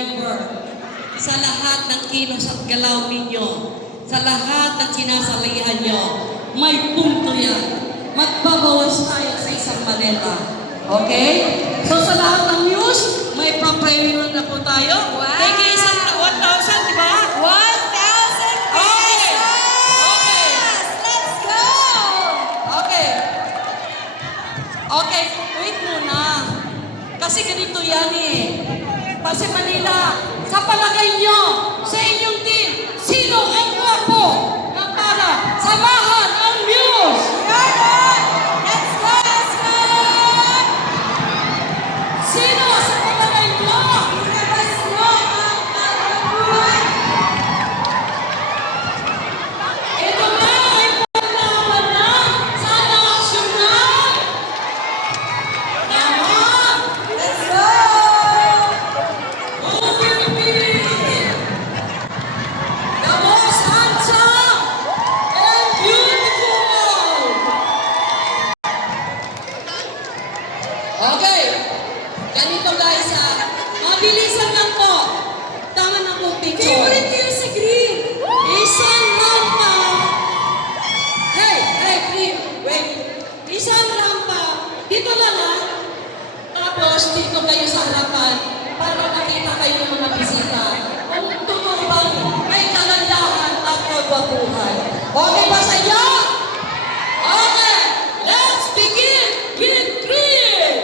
remember, sa lahat ng kilos at galaw ninyo, sa lahat ng sinasalihan nyo, may punto yan. Magbabawas tayo sa isang maleta. Okay? So sa lahat ng news, may pa-premium na po tayo. Wow! Thank you, isang 1,000, di ba? 1,000 pesos! Okay. Let's go! Okay. Okay, wait muna. Kasi ganito yan eh. Kasi Manila, sa palagay nyo, sa inyong team, sino ang gwapo na para samahan ang news? Let's go! Let's go! Sino sa palagay nyo? Ilabas mo ang kagabuhan! Ito na ay paglaban na sa nasyonal. Tama! Let's go! The most handsome and beautiful. Okay. Ganito guys mabilisan lang po. Tama na po picture. Favorite nyo sa green! Isang rampa. Hey, green. Wait. Isang rampa. Dito lang Tapos dito kayo sa harapan para makita kayo ng mga bisita. Kung totoo bang may kagandahan at kagwapuhan. Okay ba sa inyo? Okay. Let's begin with green.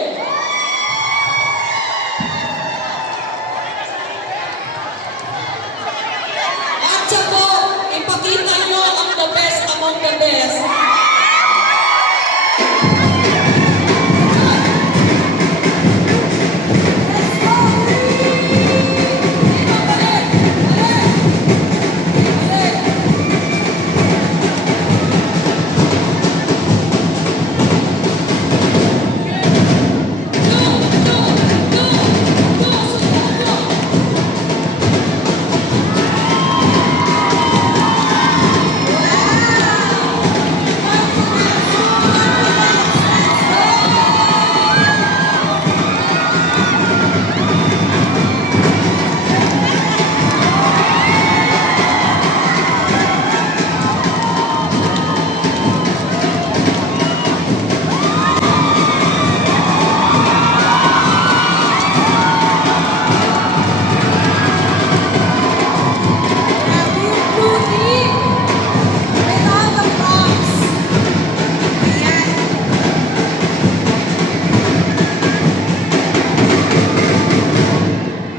At siya po, ipakita nyo ang the best among the best. Grabe yung blue team! With all the props! Ayan.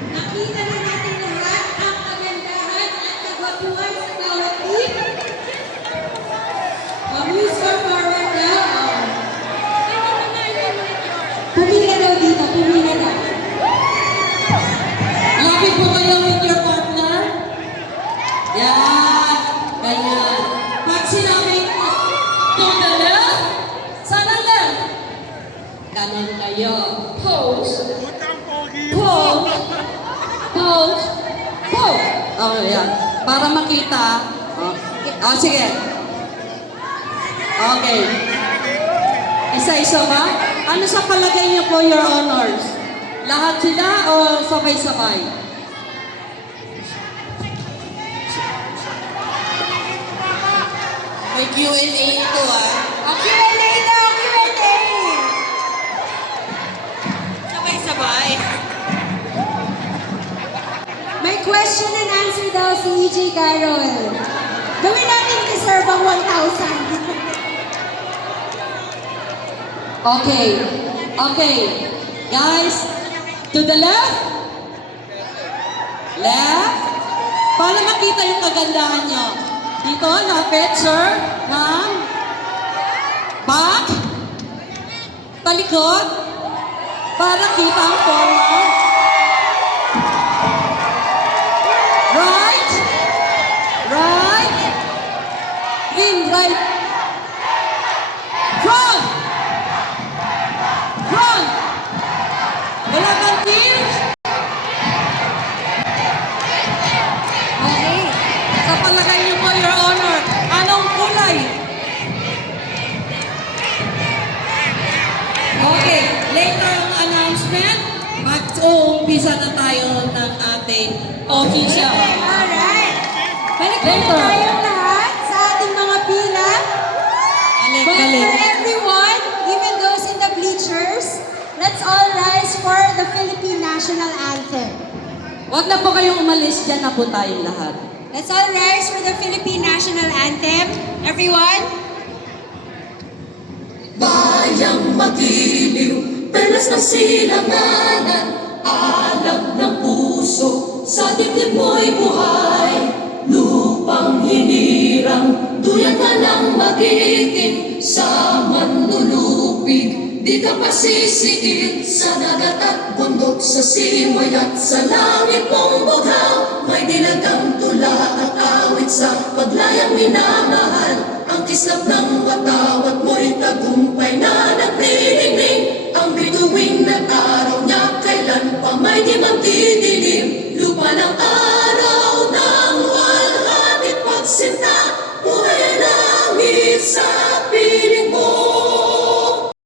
Nakita na natin lahat ang kagandahan at kagwapuhan sa bawat team. Who's for forward now? Pumili ka daw dito, pumili ka daw. Lapit po kayo with your partner. Yan. Ganyan. Pag sinabing to the left, saan ang left? Kanan kayo. Pose. Pose. Pose. Pose. Okay, yan. Para makita. Sige. Okay. Isa-isa ba? Ano sa palagay niyo po, Your Honors? Lahat sila o sabay-sabay? May Q&A ito Q&A daw, Q&A! Sabay-sabay. May question and answer daw si EJ Carol. Gawin natin deserve ang 1,000. Okay. Okay. Guys, to the left. Left. Para makita yung kagandahan nyo. Dito, lapit, sir. Ma'am. Back. Talikod. Para kita ang forward. Right. Right. In, right. Front. Front. Wala kang teams. Okay. Sa palagay niyo po, Your Honor, anong kulay? Okay. Later ang announcement, mag-uumpisa na tayo ng ating ating official. Alright. Balik Later. tayong lahat sa ating mga pila. Balik, But balik. for everyone, even those in the bleachers, let's all rise for the Philippine National Anthem. Huwag na po kayong umalis, dyan na po tayong lahat. Let's all rise for the Philippine National Anthem. Everyone. Bayang magiliw, perlas ng silanganan, alab ng puso, sa dibdib mo'y buhay. Lupang hinirang, duyan ka lang magiting, sa manlulupig, di ka pasisiit. Sa dagat at bundok, sa simoy at sa langit mong bughaw, may dilagang tula at awit sa paglayang minamahal. Ang kislap ng watawat mo'y tagumpay na